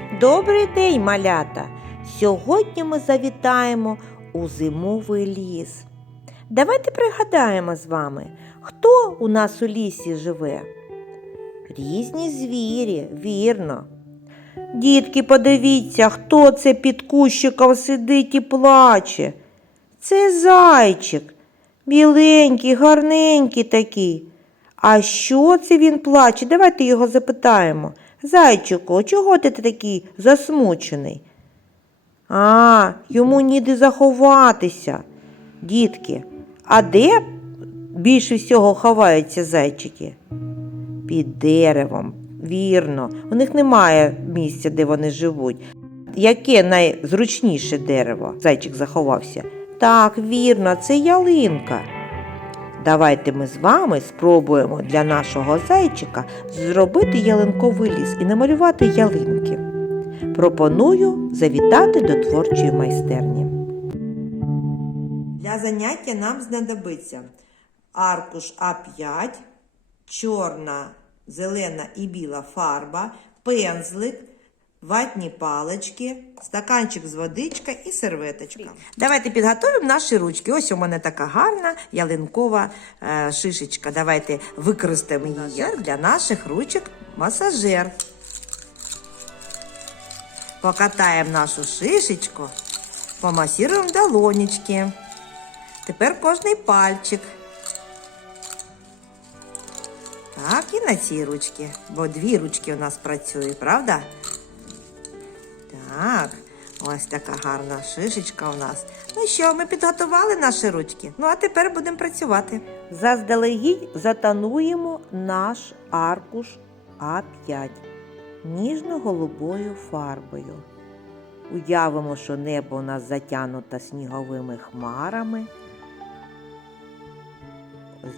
Добрий день, малята! Сьогодні ми завітаємо у зимовий ліс. Давайте пригадаємо з вами, хто у нас у лісі живе. Різні звірі, вірно. Дітки, подивіться, хто це під кущиком сидить і плаче. Це зайчик, біленький, гарненький такий. А що це він плаче? Давайте його запитаємо. Зайчику, чого ти такий засмучений? А, йому ніде заховатися. Дітки, а де більше всього ховаються зайчики? Під деревом, вірно. У них немає місця, де вони живуть. Яке найзручніше дерево? Зайчик заховався. Так, вірно, це ялинка. Давайте ми з вами спробуємо для нашого зайчика зробити ялинковий ліс і намалювати ялинки. Пропоную завітати до творчої майстерні. Для заняття нам знадобиться аркуш А5, чорна, зелена і біла фарба, пензлик, ватні палички, стаканчик з водичка і серветочка. Давайте підготуємо наші ручки. Ось у мене така гарна ялинкова е, шишечка. Давайте використаємо її для наших ручок масажер. Покатаємо нашу шишечку, помасіруємо долонечки. Тепер кожний пальчик. Так, і на цій ручці, бо дві ручки у нас працюють, правда? Так, ось така гарна шишечка у нас. Ну що, ми підготували наші ручки. Ну а тепер будемо працювати. Заздалегідь затануємо наш аркуш А5 ніжно-голубою фарбою. Уявимо, що небо у нас затягнуто сніговими хмарами.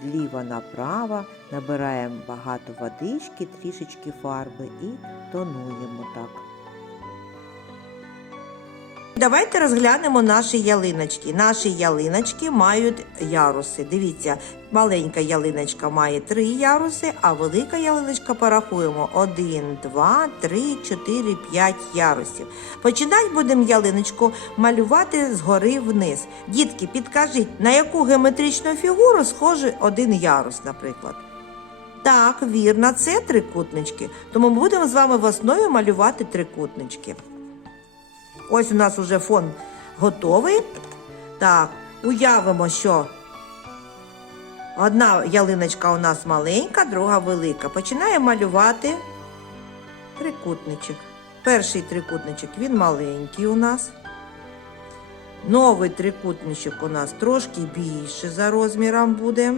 Зліва направо набираємо багато водички, трішечки фарби і тонуємо так. Давайте розглянемо наші ялиночки. Наші ялиночки мають яруси. Дивіться, маленька ялиночка має три яруси, а велика ялиночка порахуємо один, два, три, чотири, п'ять ярусів. Починати будемо ялиночку малювати згори вниз. Дітки, підкажіть, на яку геометричну фігуру схожий один ярус, наприклад. Так, вірно, це трикутнички. Тому ми будемо з вами в основі малювати трикутнички. Ось у нас уже фон готовий. Так, уявимо, що одна ялиночка у нас маленька, друга велика. Починаємо малювати трикутничок. Перший трикутничок він маленький у нас. Новий трикутничок у нас трошки більше за розміром буде.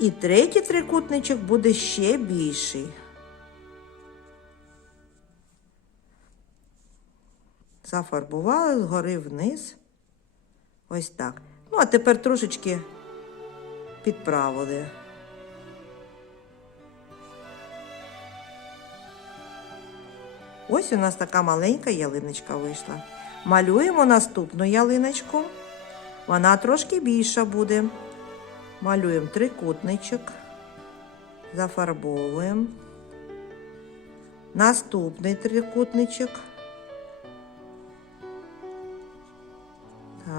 І третій трикутничок буде ще більший. Зафарбували згори вниз. Ось так. Ну, а тепер трошечки підправили. Ось у нас така маленька ялиночка вийшла. Малюємо наступну ялиночку. Вона трошки більша буде. Малюємо трикутничок, зафарбовуємо. Наступний трикутничок.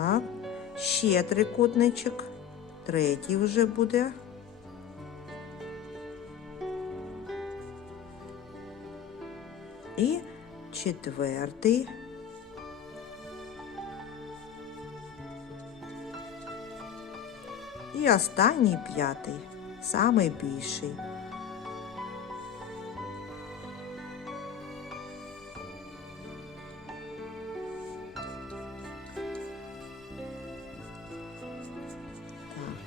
Так, ще трикутничок. Третій вже буде. І четвертий. І останній п'ятий, самий більший.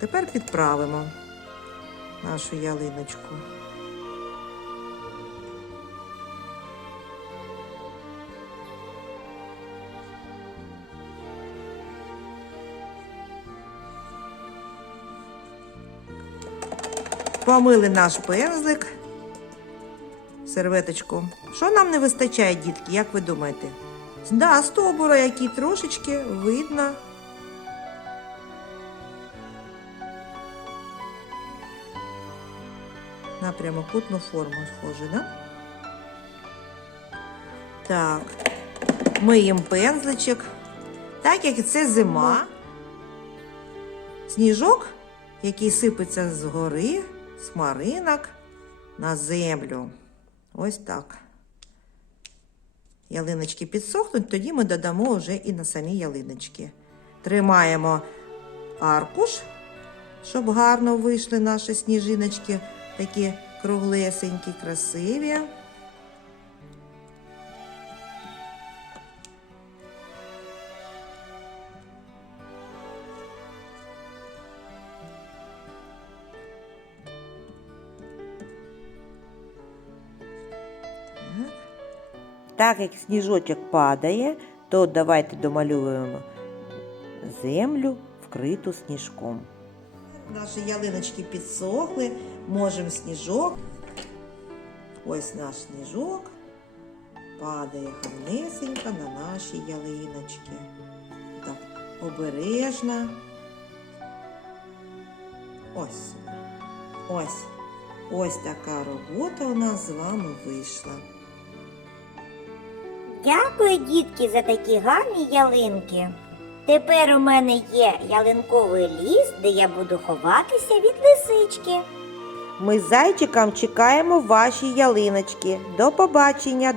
Тепер підправимо нашу ялиночку. Помили наш пензлик, серветочку. Що нам не вистачає, дітки, як ви думаєте? Да, стовбура, який трошечки видно. На прямокутну форму схоже, да? Так, миємо пензличок. Так як це зима, сніжок, який сипеться з гори, з на землю. Ось так. Ялиночки підсохнуть, тоді ми додамо вже і на самі ялиночки. Тримаємо аркуш, щоб гарно вийшли наші сніжиночки, такі круглесенькі, красиві. Так як сніжочок падає, то давайте домалюємо землю, вкриту сніжком. Наші ялиночки підсохли, можемо сніжок. Ось наш сніжок падає гарнесенько на наші ялиночки. Так, обережно. Ось. Ось. Ось така робота у нас з вами вийшла. Дякую, дітки, за такі гарні ялинки. Тепер у мене є ялинковий ліс, де я буду ховатися від лисички. Ми з зайчиком чекаємо ваші ялиночки. До побачення!